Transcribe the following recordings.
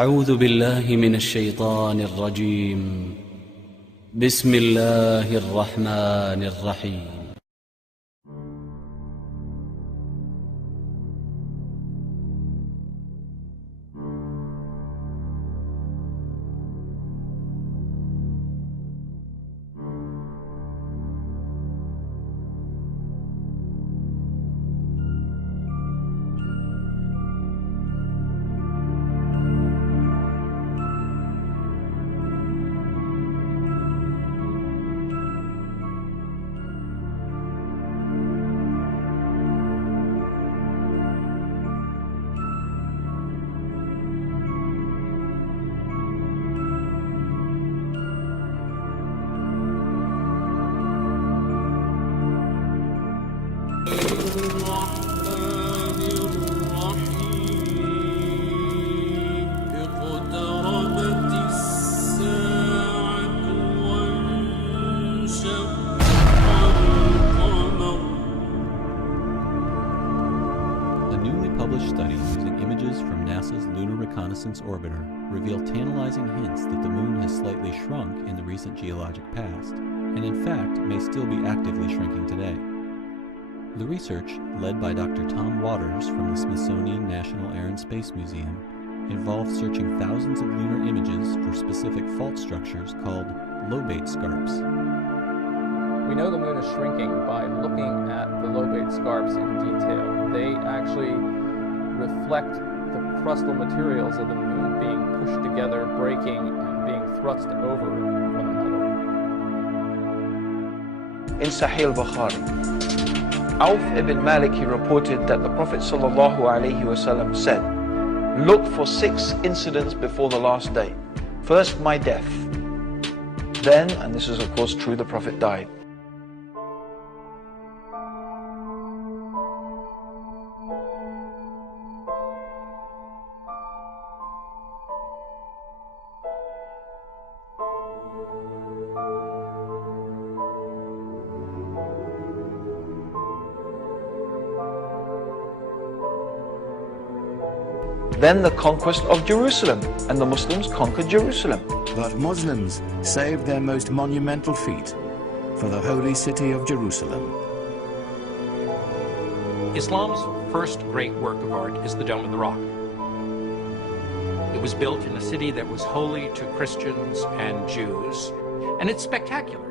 أعوذ بالله من الشيطان الرجيم. بسم الله الرحمن الرحيم. Study using images from NASA's Lunar Reconnaissance Orbiter reveal tantalizing hints that the Moon has slightly shrunk in the recent geologic past, and in fact may still be actively shrinking today. The research, led by Dr. Tom Waters from the Smithsonian National Air and Space Museum, involved searching thousands of lunar images for specific fault structures called lobate scarps. We know the Moon is shrinking by looking at the lobate scarps in detail. They actually reflect the crustal materials of the Moon being pushed together, breaking, and being thrust over one another. In Sahih al-Bukhari, Auf ibn Malik, he reported that the Prophet ﷺ said, "Look for 6 incidents before the last day. First, my death. Then, and this is of course true, the Prophet died. Then the conquest of Jerusalem, and the Muslims conquered Jerusalem. But Muslims saved their most monumental feat for the holy city of Jerusalem. Islam's first great work of art is the Dome of the Rock. It was built in a city that was holy to Christians and Jews, and it's spectacular.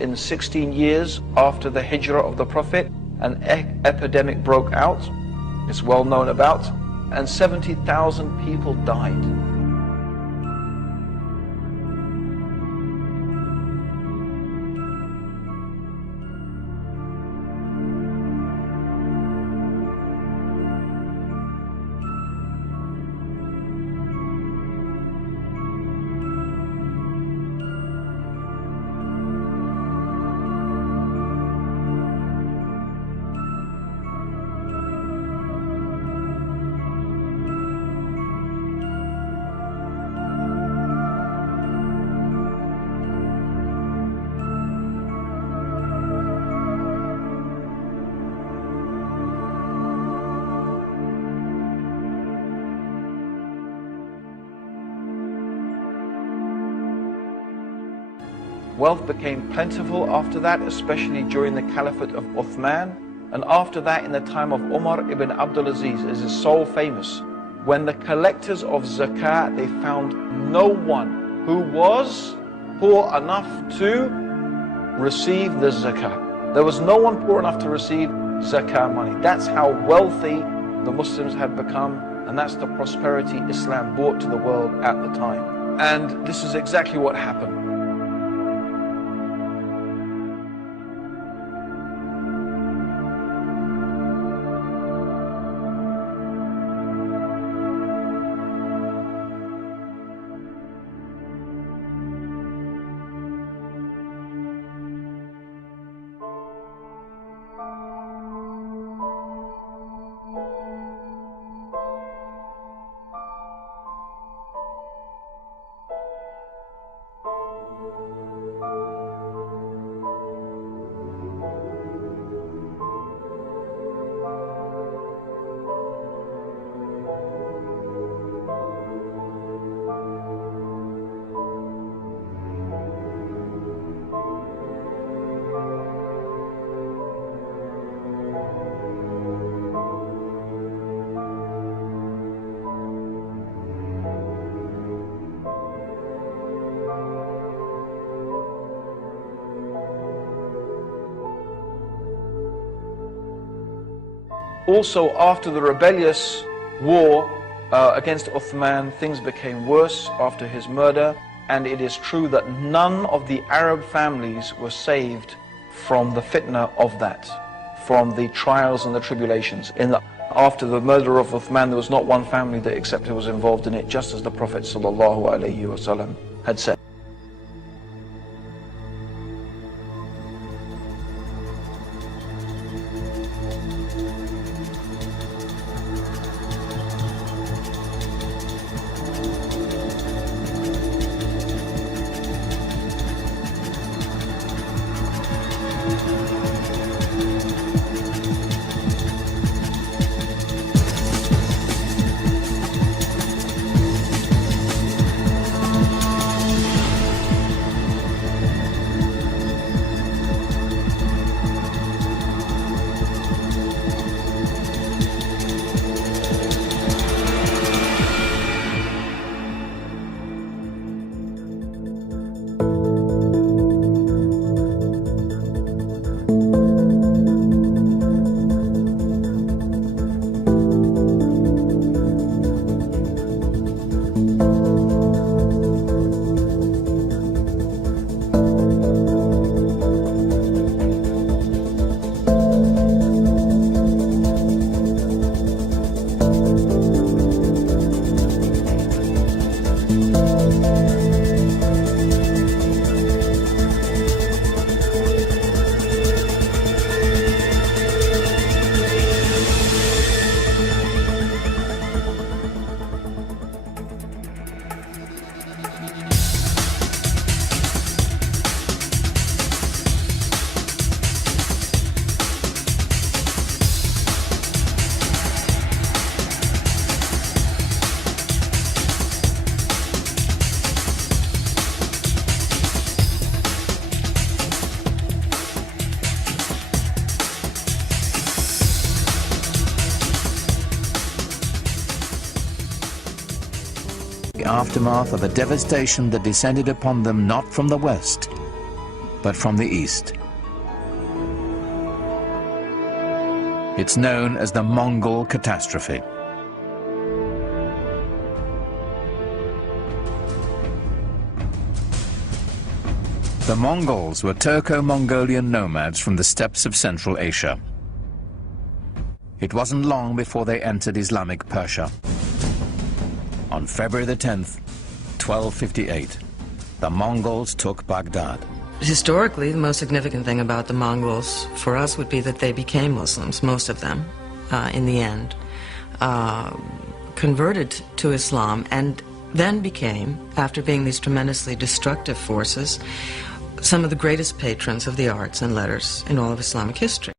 in 16 years after the hijrah of the Prophet, an epidemic broke out. It's well known about, and 70,000 people died. Wealth became plentiful after that, especially during the Caliphate of Uthman, and after that in the time of Umar ibn Abdul Aziz, as is so famous. When the collectors of zakat, they found no one who was poor enough to receive the zakat. There was no one poor enough to receive zakat money. That's how wealthy the Muslims had become, and that's the prosperity Islam brought to the world at the time. And this is exactly what happened. Also, after the rebellious war against Uthman, things became worse after his murder, and it is true that none of the Arab families were saved from the fitna of that, from the trials and the tribulations. After the murder of Uthman, there was not one family that except it was involved in it, just as the Prophet ﷺ had said. The aftermath of a devastation that descended upon them not from the west, but from the east. It's known as the Mongol catastrophe. The Mongols were Turco-Mongolian nomads from the steppes of Central Asia. It wasn't long before they entered Islamic Persia. On February the 10th, 1258, the Mongols took Baghdad. Historically, the most significant thing about the Mongols for us would be that they became Muslims, most of them, in the end, converted to Islam, and then became, after being these tremendously destructive forces, some of the greatest patrons of the arts and letters in all of Islamic history.